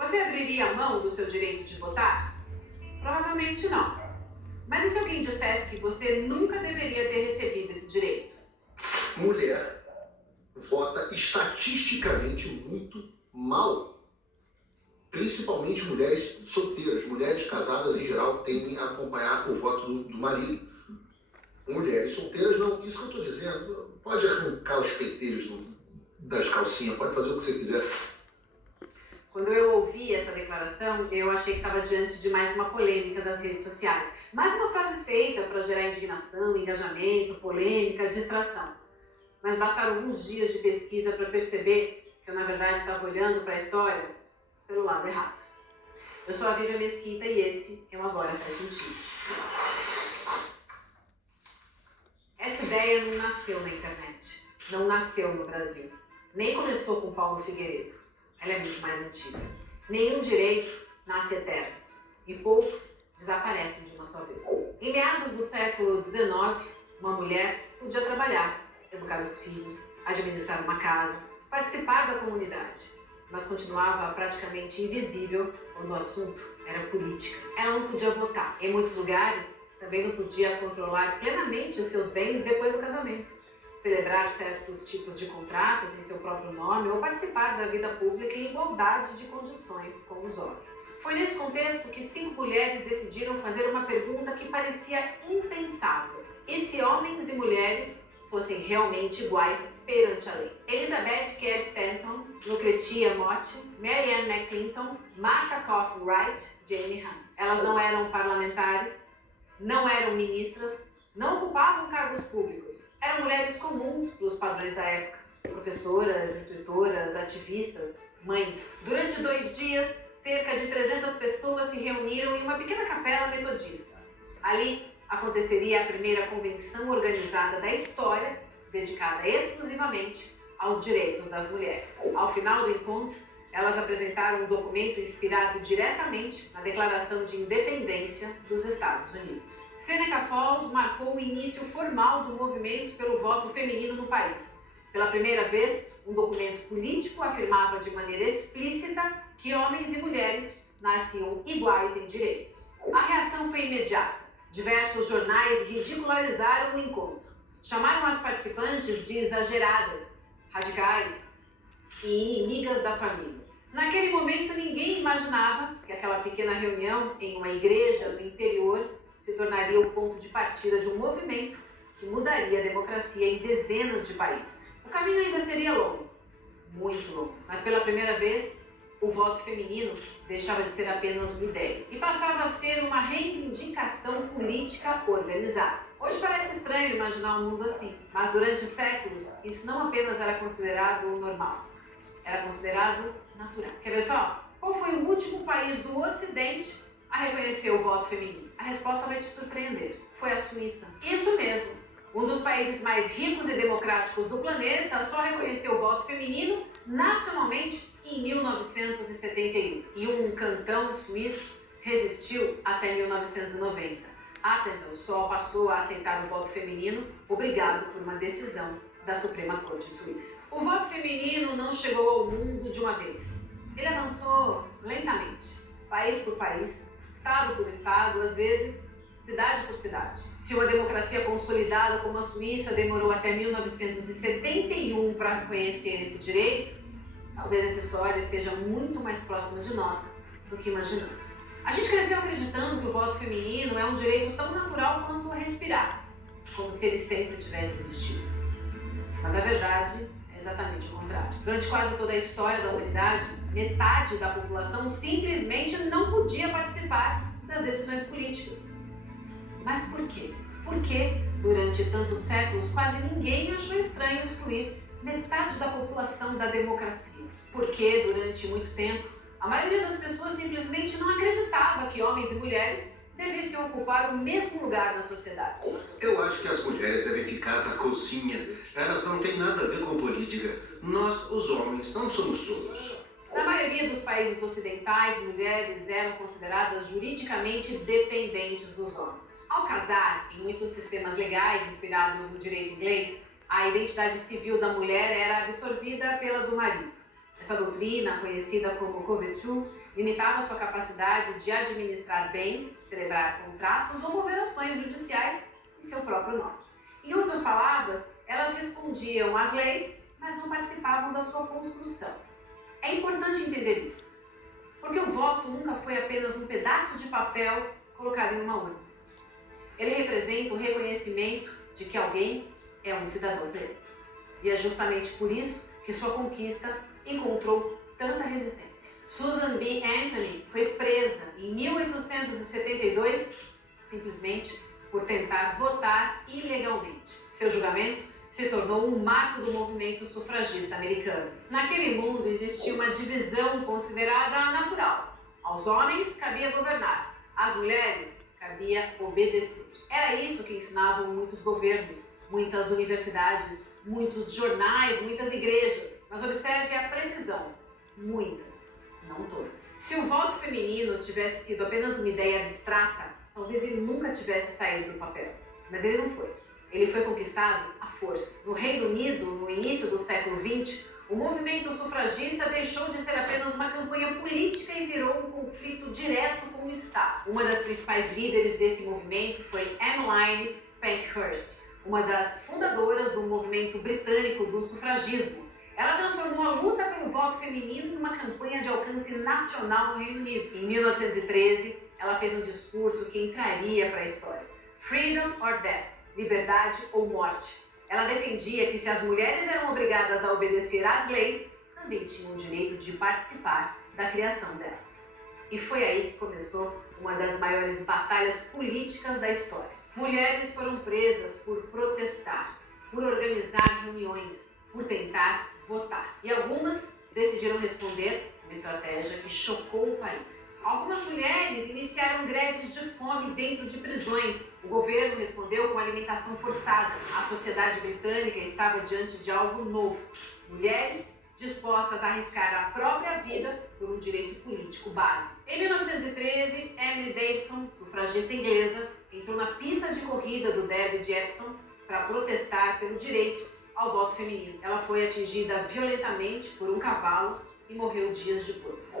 Você abriria mão do seu direito de votar? Provavelmente não. Mas e se alguém dissesse que você nunca deveria ter recebido esse direito? Mulher vota estatisticamente muito mal. Principalmente mulheres solteiras. Mulheres casadas, em geral, tendem a acompanhar o voto do marido. Mulheres solteiras, não. Isso que eu estou dizendo, pode arrancar os pentelhos das calcinhas, pode fazer o que você quiser. Quando eu ouvi essa declaração, eu achei que estava diante de mais uma polêmica das redes sociais. Mais uma frase feita para gerar indignação, engajamento, polêmica, distração. Mas bastaram alguns dias de pesquisa para perceber que eu, na verdade, estava olhando para a história pelo lado errado. Eu sou a Vivian Mesquita e esse é o Agora Faz Sentido. Essa ideia não nasceu na internet, não nasceu no Brasil, nem começou com Paulo Figueiredo. Ela é muito mais antiga. Nenhum direito nasce eterno e poucos desaparecem de uma só vez. Em meados do século XIX, uma mulher podia trabalhar, educar os filhos, administrar uma casa, participar da comunidade, mas continuava praticamente invisível quando o assunto era política. Ela não podia votar. Em muitos lugares, também não podia controlar plenamente os seus bens depois do casamento, celebrar certos tipos de contratos em seu próprio nome ou participar da vida pública em igualdade de condições com os homens. Foi nesse contexto que 5 mulheres decidiram fazer uma pergunta que parecia impensável: e se homens e mulheres fossem realmente iguais perante a lei? Elizabeth Cady Stanton, Lucretia Mott, Mary Ann McClinton, Martha Coffin Wright, Jane Hunt. Elas não eram parlamentares, não eram ministras, não ocupavam cargos públicos. Eram mulheres comuns para os padrões da época. Professoras, escritoras, ativistas, mães. Durante 2 dias, cerca de 300 pessoas se reuniram em uma pequena capela metodista. Ali aconteceria a primeira convenção organizada da história, dedicada exclusivamente aos direitos das mulheres. Ao final do encontro, elas apresentaram um documento inspirado diretamente na Declaração de Independência dos Estados Unidos. Seneca Falls marcou o início formal do movimento pelo voto feminino no país. Pela primeira vez, um documento político afirmava de maneira explícita que homens e mulheres nasciam iguais em direitos. A reação foi imediata. Diversos jornais ridicularizaram o encontro. Chamaram as participantes de exageradas, radicais e inimigas da família. Naquele momento, ninguém imaginava que aquela pequena reunião em uma igreja no interior se tornaria o ponto de partida de um movimento que mudaria a democracia em dezenas de países. O caminho ainda seria longo, muito longo, mas pela primeira vez, o voto feminino deixava de ser apenas uma ideia e passava a ser uma reivindicação política organizada. Hoje parece estranho imaginar um mundo assim, mas durante séculos isso não apenas era considerado normal, era considerado natural. Quer ver só? Qual foi o último país do Ocidente a reconhecer o voto feminino? A resposta vai te surpreender. Foi a Suíça. Isso mesmo. Um dos países mais ricos e democráticos do planeta só reconheceu o voto feminino nacionalmente em 1971. E um cantão suíço resistiu até 1990. Atenção, só passou a aceitar o voto feminino obrigado por uma decisão da Suprema Corte Suíça. O voto feminino não chegou ao mundo de uma vez. Ele avançou lentamente, país por país, estado por estado, às vezes cidade por cidade. Se uma democracia consolidada como a Suíça demorou até 1971 para reconhecer esse direito, talvez essa história esteja muito mais próxima de nós do que imaginamos. A gente cresceu acreditando que o voto feminino é um direito tão natural quanto respirar, como se ele sempre tivesse existido. Mas a verdade é exatamente o contrário. Durante quase toda a história da humanidade, metade da população simplesmente não podia participar das decisões políticas. Mas por quê? Porque, durante tantos séculos, quase ninguém achou estranho excluir metade da população da democracia. Porque, durante muito tempo, a maioria das pessoas simplesmente não acreditava que homens e mulheres devessem ocupar o mesmo lugar na sociedade. Eu acho que as mulheres devem ficar na cozinha. Elas não têm nada a ver com política. Nós, os homens, não somos todos. Na maioria dos países ocidentais, mulheres eram consideradas juridicamente dependentes dos homens. Ao casar, em muitos sistemas legais inspirados no direito inglês, a identidade civil da mulher era absorvida pela do marido. Essa doutrina, conhecida como Covetou, limitava sua capacidade de administrar bens, celebrar contratos ou mover ações judiciais em seu próprio nome. Em outras palavras, elas respondiam às leis, mas não participavam da sua construção. É importante entender isso, porque o voto nunca foi apenas um pedaço de papel colocado em uma urna. Ele representa o reconhecimento de que alguém é um cidadão pleno. E é justamente por isso que sua conquista encontrou tanta resistência. Susan B. Anthony foi presa em 1872 simplesmente por tentar votar ilegalmente. Seu julgamento se tornou um marco do movimento sufragista americano. Naquele mundo existia uma divisão considerada natural. Aos homens cabia governar, às mulheres cabia obedecer. Era isso que ensinavam muitos governos, muitas universidades, muitos jornais, muitas igrejas. Mas observe a precisão. Muitas, não todas. Se o voto feminino tivesse sido apenas uma ideia abstrata, talvez ele nunca tivesse saído do papel. Mas ele não foi. Ele foi conquistado à força. No Reino Unido, no início do século XX, o movimento sufragista deixou de ser apenas uma campanha política e virou um conflito direto com o Estado. Uma das principais líderes desse movimento foi Emmeline Pankhurst, uma das fundadoras do movimento britânico do sufragismo. Ela transformou a luta pelo voto feminino em uma campanha de alcance nacional no Reino Unido. Em 1913, ela fez um discurso que entraria para a história. Freedom or Death, liberdade ou morte. Ela defendia que se as mulheres eram obrigadas a obedecer às leis, também tinham o direito de participar da criação delas. E foi aí que começou uma das maiores batalhas políticas da história. Mulheres foram presas por protestar, por organizar reuniões, por tentar votar. E algumas decidiram responder uma estratégia que chocou o país. Algumas mulheres iniciaram greves de fome dentro de prisões. O governo respondeu com alimentação forçada. A sociedade britânica estava diante de algo novo. Mulheres dispostas a arriscar a própria vida por um direito político básico. Em 1913, Emily Davison, sufragista inglesa, entrou na pista de corrida do Derby de Epsom para protestar pelo direito ao voto feminino. Ela foi atingida violentamente por um cavalo e morreu dias depois.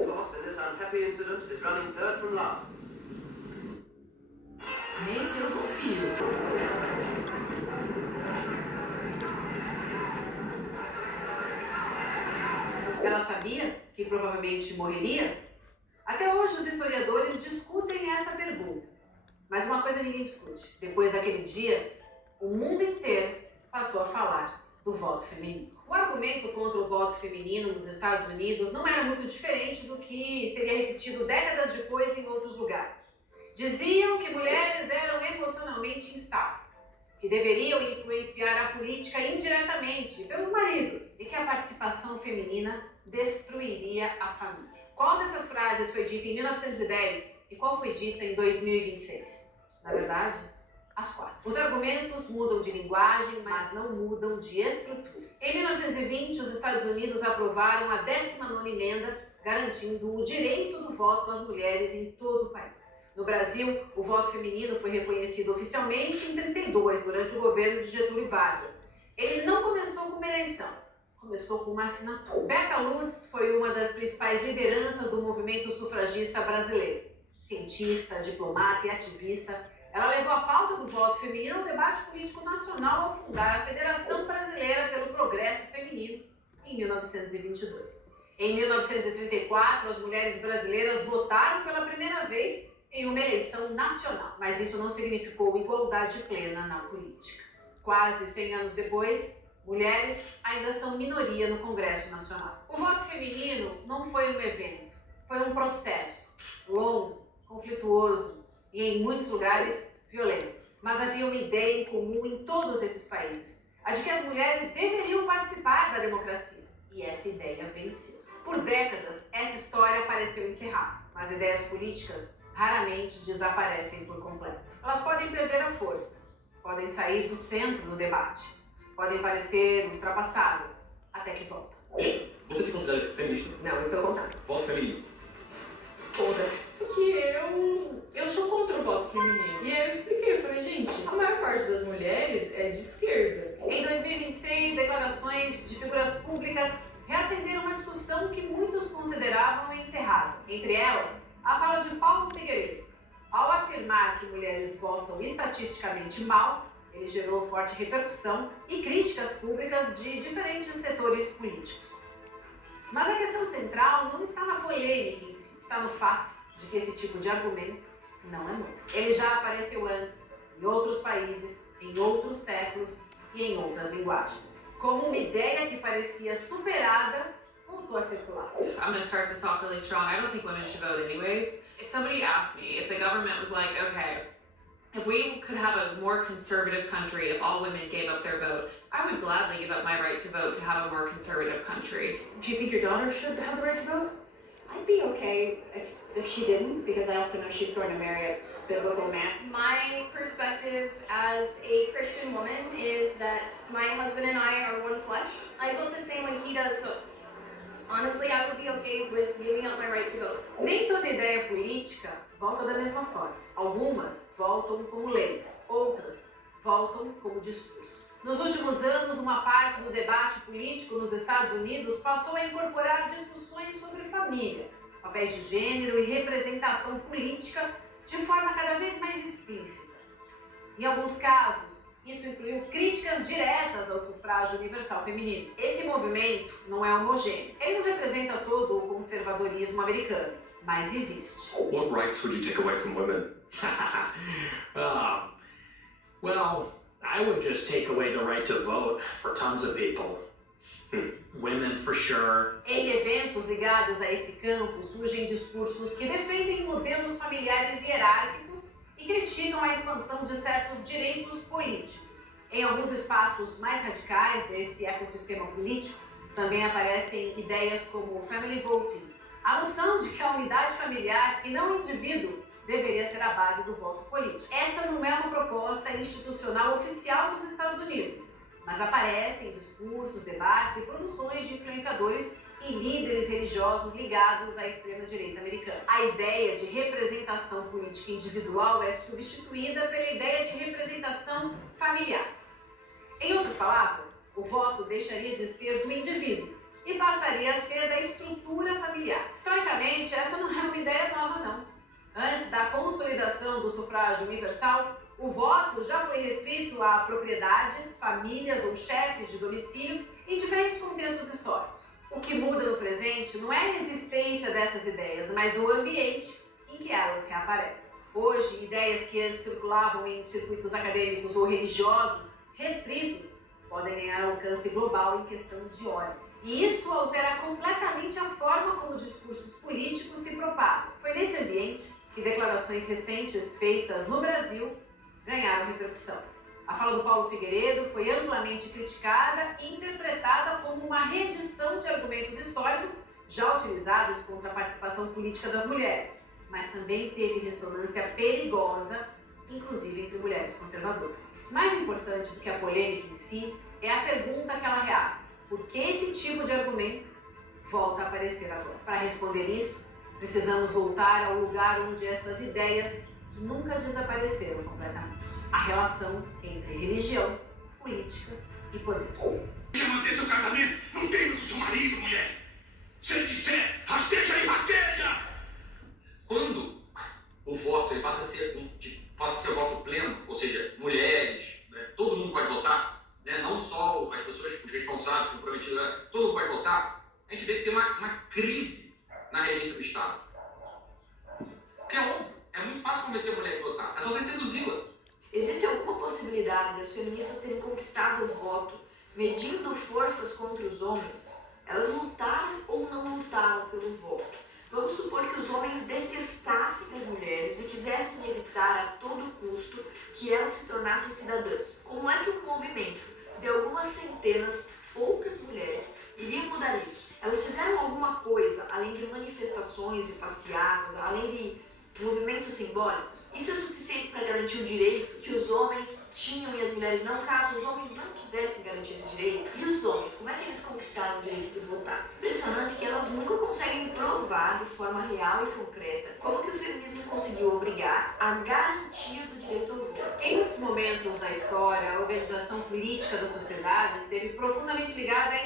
Nesse eu confio. Ela sabia que provavelmente morreria? Até hoje os historiadores discutem essa pergunta. Mas uma coisa ninguém discute. Depois daquele dia, o mundo inteiro passou a falar do voto feminino. O argumento contra o voto feminino nos Estados Unidos não era muito diferente do que seria repetido décadas depois em outros lugares. Diziam que mulheres eram emocionalmente instáveis, que deveriam influenciar a política indiretamente pelos maridos e que a participação feminina destruiria a família. Qual dessas frases foi dita em 1910 e qual foi dita em 2026? Na verdade, as quatro. Os argumentos mudam de linguagem, mas não mudam de estrutura. Em 1920, os Estados Unidos aprovaram a 19ª emenda, garantindo o direito do voto às mulheres em todo o país. No Brasil, o voto feminino foi reconhecido oficialmente em 1932, durante o governo de Getúlio Vargas. Ele não começou com uma eleição, começou com uma assinatura. Berta Lutz foi uma das principais lideranças do movimento sufragista brasileiro. Cientista, diplomata e ativista, ela levou a pauta do voto feminino ao debate político nacional ao fundar a Federação Brasileira pelo Progresso Feminino em 1922. Em 1934, as mulheres brasileiras votaram pela primeira vez em uma eleição nacional, mas isso não significou igualdade plena na política. Quase 100 anos depois, mulheres ainda são minoria no Congresso Nacional. O voto feminino não foi um evento, foi um processo longo, conflituoso e, em muitos lugares, violento. Mas havia uma ideia em comum em todos esses países, a de que as mulheres deveriam participar da democracia. E essa ideia venceu. Por décadas, essa história pareceu encerrada, mas ideias políticas raramente desaparecem por completo. Elas podem perder a força, podem sair do centro do debate, podem parecer ultrapassadas, até que voltam. Você se considera feminista? Não, pelo contrário. Voto feminino? Contra. Porque eu sou contra o voto feminino. E aí eu expliquei, eu falei, gente, a maior parte das mulheres é de esquerda. Em 2026, declarações de figuras públicas reacenderam uma discussão que muitos consideravam encerrada. Entre elas, a fala de Paulo Figueiredo. Ao afirmar que mulheres votam estatisticamente mal, ele gerou forte repercussão e críticas públicas de diferentes setores políticos. Mas a questão central não está na polêmica em si, está no fato de que esse tipo de argumento não é novo. Ele já apareceu antes, em outros países, em outros séculos e em outras linguagens. Como uma ideia que parecia superada, voltou a circular. I'm going to start this off really strong. I don't think women should vote anyways. If somebody asked me, if the government was like, okay, if we could have a more conservative country, if all women gave up their vote, I would gladly give up my right to vote to have a more conservative country. Do you think your daughter should have the right to vote? I'd be okay if she didn't, because I also know she's going to marry a biblical man. My perspective as a Christian woman is that my husband and I are one flesh. I vote the same way he does, so honestly, I would be okay with giving up my right to vote. Nem toda ideia política volta da mesma forma. Algumas voltam como leis, outras voltam como discurso. Nos últimos anos, uma parte do debate político nos Estados Unidos passou a incorporar discussões sobre família, papéis de gênero e representação política de forma cada vez mais explícita. Em alguns casos, isso incluiu críticas diretas ao sufrágio universal feminino. Esse movimento não é homogêneo. Ele não representa todo o conservadorismo americano, mas existe. What rights would you take away from women? Well, I would just take away the right to vote for tons of people. Women, for sure. Em eventos ligados a esse campo, surgem discursos que defendem modelos familiares hierárquicos e criticam a expansão de certos direitos políticos. Em alguns espaços mais radicais desse ecossistema político, também aparecem ideias como family voting, a noção de que a unidade familiar e não o indivíduo deveria ser a base do voto político. Essa não é uma proposta institucional oficial dos Estados Unidos, mas aparece em discursos, debates e produções de influenciadores e líderes religiosos ligados à extrema-direita americana. A ideia de representação política individual é substituída pela ideia de representação familiar. Em outras palavras, o voto deixaria de ser do indivíduo e passaria a ser da estrutura familiar. Historicamente, essa não é uma ideia nova, não. Antes da consolidação do sufrágio universal, o voto já foi restrito a propriedades, famílias ou chefes de domicílio em diferentes contextos históricos. O que muda no presente não é a existência dessas ideias, mas o ambiente em que elas reaparecem. Hoje, ideias que antes circulavam em circuitos acadêmicos ou religiosos restritos podem ganhar alcance global em questão de horas. E isso altera completamente a forma como discursos políticos se propagam. Foi nesse ambiente que declarações recentes feitas no Brasil ganharam repercussão. A fala do Paulo Figueiredo foi amplamente criticada e interpretada como uma reedição de argumentos históricos já utilizados contra a participação política das mulheres, mas também teve ressonância perigosa, inclusive entre mulheres conservadoras. Mais importante do que a polêmica em si é a pergunta que ela reabre: por que esse tipo de argumento volta a aparecer agora? Para responder isso, precisamos voltar ao lugar onde essas ideias nunca desapareceram completamente. A relação entre religião, política e poder. Quer manter seu casamento? Não tem do seu marido, mulher. Se ele disser, rasteja aí, rasteja! Quando o voto ele passa a ser voto pleno, ou seja, mulheres, né, todo mundo pode votar, né, não só as pessoas os responsáveis, comprometidas, todo mundo pode votar, a gente vê que tem uma crise na regência do Estado. Porque é óbvio, é muito fácil convencer a mulher a votar, é só você seduzi-la. Existe alguma possibilidade das feministas terem conquistado o voto medindo forças contra os homens? Elas lutaram ou não lutaram pelo voto? Vamos supor que os homens detestassem as mulheres e quisessem evitar a todo custo que elas se tornassem cidadãs. Como é que um movimento de algumas centenas, poucas mulheres, iria mudar isso? Elas fizeram alguma coisa além de manifestações e passeatas, além de movimentos simbólicos? Isso é suficiente para garantir o direito que os homens tinham e as mulheres não, caso os homens não quisessem garantir esse direito? E os homens, como é que eles conquistaram o direito de votar? Impressionante que elas nunca conseguem provar de forma real e concreta como que o feminismo conseguiu obrigar a garantia do direito ao voto. Em muitos momentos da história, a organização política da sociedade esteve profundamente ligada à